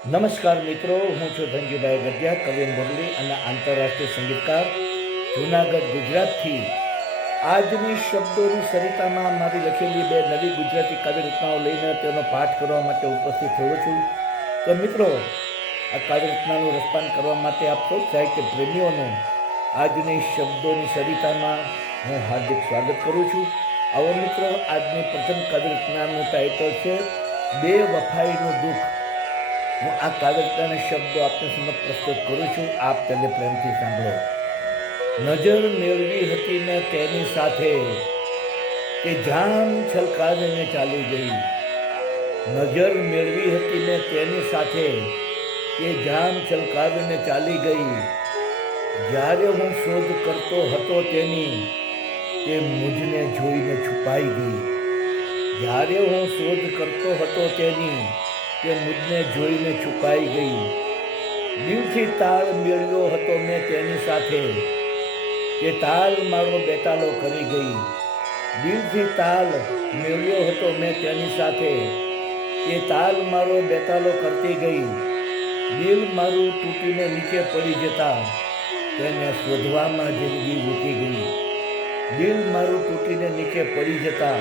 નમસ્કાર મિત્રો, હું છું ધનજીભાઈ ગઢિયા, કવિ મુરલી અને આંતરરાષ્ટ્રીય સંગીતકાર, જૂનાગઢ, ગુજરાતથી. આજની શબ્દોની સરિતામાં મારી લખેલી બે નવી ગુજરાતી કાવ્ય રચનાઓ લઈને તેનો પાઠ કરવા માટે ઉપસ્થિત થયો છું. તો મિત્રો, આ કાવ્ય રચનાનું રસપાન કરવા માટે આપ સૌ સાહિત્ય પ્રેમીઓનું આજની શબ્દોની સરિતામાં હું હાર્દિક સ્વાગત કરું છું. આવો મિત્રો, આજની પ્રથમ કાવ્ય રચનાનું ટાઇટલ છે બેવફાઈનું દુઃખ. હું આ કાવ્યરચનાના શબ્દો આપને સમક્ષ પ્રસ્તુત કરું છું. આપ તેને પ્રેમથી સાંભળો. નજર મેળવી હતી મેં તેની સાથે કે જામ છલકાવીને ચાલી ગઈ. નજર મેળવી હતી મેં તેની સાથે કે જામ છલકાવીને ચાલી ગઈ. જ્યારે હું શોધ કરતો હતો તેની તે મુજને જોઈને છુપાઈ ગઈ. જ્યારે હું શોધ કરતો હતો તેની તે મુજને જોઈને છુપાઈ ગઈ. દિલથી તાલ મેળવ્યો હતો મેં તેની સાથે કે તાલ મારો બેતાલો કરી ગઈ. દિલથી તાલ મેળવ્યો હતો મેં તેની સાથે કે તાલ મારો બેતાલો કરતી ગઈ. દિલ મારું તૂટીને નીચે પડી જતા તેને શોધવામાં જિંદગી વીતી ગઈ. દિલ મારું તૂટીને નીચે પડી જતા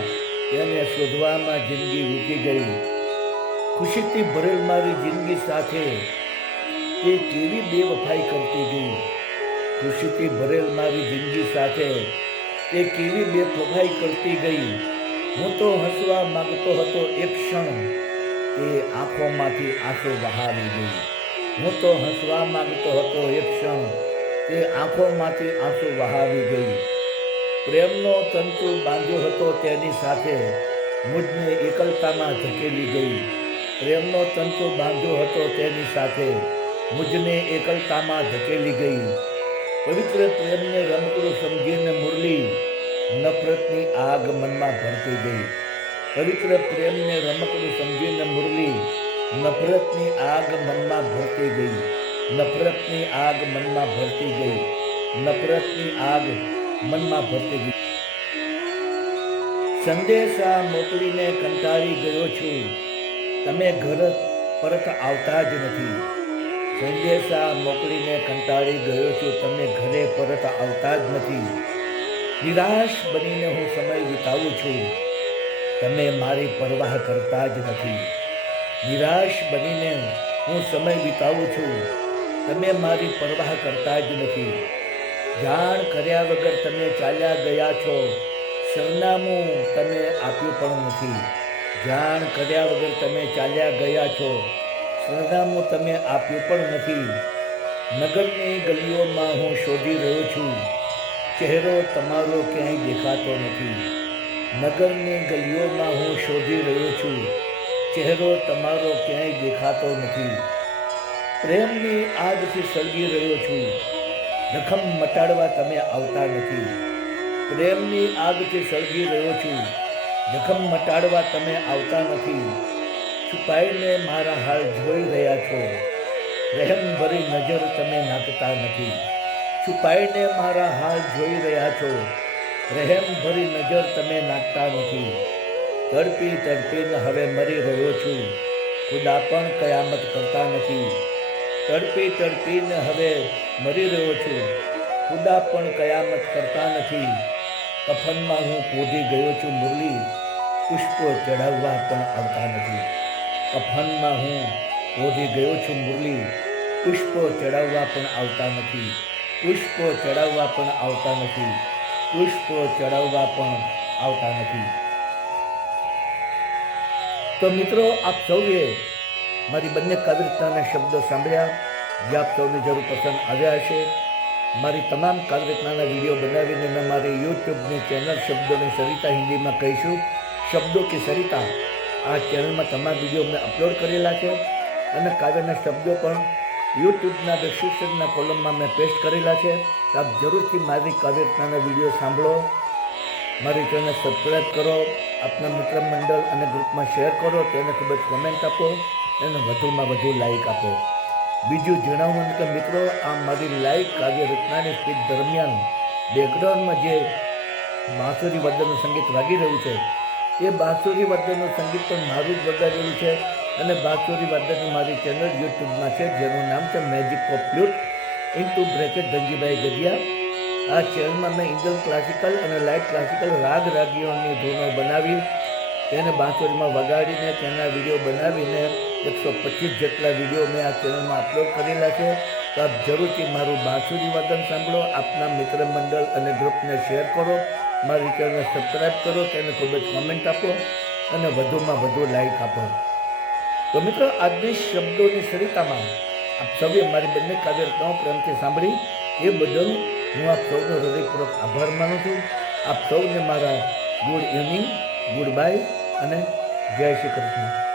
તેને શોધવામાં જિંદગી વીતી ગઈ. ખુશીથી ભરેલ મારી જિંદગી સાથે તે કેવી બેવફાઈ કરતી ગઈ. ખુશીથી ભરેલ મારી જિંદગી સાથે તે કેવી બેવફાઈ કરતી ગઈ. હું તો હસવા માંગતો હતો એક ક્ષણ તે આંખોમાંથી આંસુ વહાવી ગઈ. હું તો હસવા માંગતો હતો એક ક્ષણ તે આંખોમાંથી આંસુ વહાવી ગઈ. પ્રેમનો તંતુ બાંધ્યો હતો તેની સાથે મુજને એકલતામાં ધકેલી ગઈ. પ્રેમનો તંતુ બાંધ્યો હતો તેની સાથે મુજને એકલતામાં ધકેલી ગઈ. પવિત્ર પ્રેમને રમકડું સમજીને મુરલી નફરતની આગ મનમાં ભરતી ગઈ. પવિત્ર પ્રેમને રમકડું સમજીને મુરલી નફરતની આગ મનમાં ભરતી ગઈ. નફરતની આગ મનમાં ભરતી ગઈ. નફરતની આગ મનમાં ભરતી ગઈ. સંદેશા મોકલીને કંટાળી ગયો છું, તમે ઘર પરત આવતા જ નથી. સંદેશા મોકલીને કંટાળી ગયો છું, તમે ઘરે પરત આવતા જ નથી. નિરાશ બનીને હું સમય વિતાવું છું, તમે મારી પરવાહ કરતા જ નથી. નિરાશ બનીને હું સમય વિતાવું છું, તમે મારી પરવાહ કરતા જ નથી. જાણ કર્યા વગર તમે ચાલ્યા ગયા છો, સરનામું તમે આપ્યું પણ નથી. જાણ કર્યા વગર તમે ચાલ્યા ગયા છો, સરનામું તમે આપ્યું પણ નથી. નગરની ગલીઓમાં હું શોધી રહ્યો છું, ચહેરો તમારો ક્યાંય દેખાતો નથી. નગરની ગલીઓમાં હું શોધી રહ્યો છું, ચહેરો તમારો ક્યાંય દેખાતો નથી. પ્રેમની આગથી સળગી રહ્યો છું, જખમ મટાડવા તમે આવતા નથી. પ્રેમની આગથી સળગી રહ્યો છું, જખમ મટાડવા તમે આવતા નથી. છુપાઈને મારા હાલ જોઈ રહ્યા છો, રહેમ ભરી નજર તમે નાખતા નથી. છુપાઈને મારા હાલ જોઈ રહ્યા છો, રહેમ ભરી નજર તમે નાખતા નથી. તડપી તડપીને હવે મરી રહ્યો છું, ખુદા પણ કયામત કરતા નથી. તડપી તડપીને હવે મરી રહ્યો છું, ખુદા પણ કયામત કરતા નથી. કફનમાં હું પોધી ગયો છું મુરલી, પુષ્પો ચડાવવા પણ આવતા નથી. કફનમાં હું પોધી ગયો છું મુરલી, પુષ્પો ચડાવવા પણ આવતા નથી. પુષ્પો ચડાવવા પણ આવતા નથી. પુષ્પો ચડાવવા પણ આવતા નથી. તો મિત્રો, આપ સૌએ મારી બંને કાવ્યરચનાના શબ્દો સાંભળ્યા, જે આપ સૌને જરૂર પસંદ આવ્યા હશે. મારી તમામ કાવ્યરચનાના વિડીયો બનાવીને મેં મારી યુટ્યુબની ચેનલ શબ્દોની સરિતા હિન્દીમાં કહીશું, શબ્દો કે સરિતા, આ ચેનલમાં તમામ વિડીયો મેં અપલોડ કરેલા છે. અને કાવ્યના શબ્દો પણ યુટ્યુબના ડિસ્ક્રિપ્શનના કોલમમાં મેં પેસ્ટ કરેલા છે. આપ જરૂરથી મારી કાવ્યરચનાના વિડીયો સાંભળો, મારી ચેનલ સબસ્ક્રાઈબ કરો, આપના મિત્ર મંડળ અને ગ્રુપમાં શેર કરો, તેને ખૂબ જ કોમેન્ટ આપો અને વધુમાં વધુ લાઈક આપો. બીજું જણાવવાનું કે મિત્રો, આ મારી લાઈવ કાવ્ય રચનાની સ્પીચ દરમિયાન બેકગ્રાઉન્ડમાં જે બાંસુરી વાદ્યનું સંગીત વાગી રહ્યું છે, એ બાંસુરી વાદ્યનું સંગીત પણ મારું જ વગાડેલું છે અને બાંસુરી વાદનની મારી ચેનલ યુટ્યુબમાં છે, જેનું નામ છે magic of flute into bracket Dhanjibhai Gadhiya. આ ચેનલમાં મેં ઇન્ડિયન ક્લાસિકલ અને લાઇટ ક્લાસિકલ રાગ રાગીઓની ધૂનો બનાવી તેને બાંસુરીમાં વગાડીને તેના વિડીયો બનાવીને 125 જેટલા વિડીયો મેં આ ચેનલમાં અપલોડ કરેલા છે. તો આપ જરૂરથી મારું બાંસુરી વાદન સાંભળો, આપના મિત્ર મંડળ અને ગ્રુપને શેર કરો, મારી ચેનલને સબસ્ક્રાઈબ કરો, તેને ખૂબ જ કોમેન્ટ આપો અને વધુમાં વધુ લાઈક આપો. તો મિત્રો, આજની શબ્દોની સરિતામાં આપ સૌએ મારી બંને કાર્યક્રમો પ્રેમથી સાંભળી એ બદલ હું આપ સૌનો હૃદયપૂર્વક આભાર માનું છું. આપ સૌને મારા ગુડ ઇવનિંગ, ગુડ બાય અને જય શ્રી કૃષ્ણ.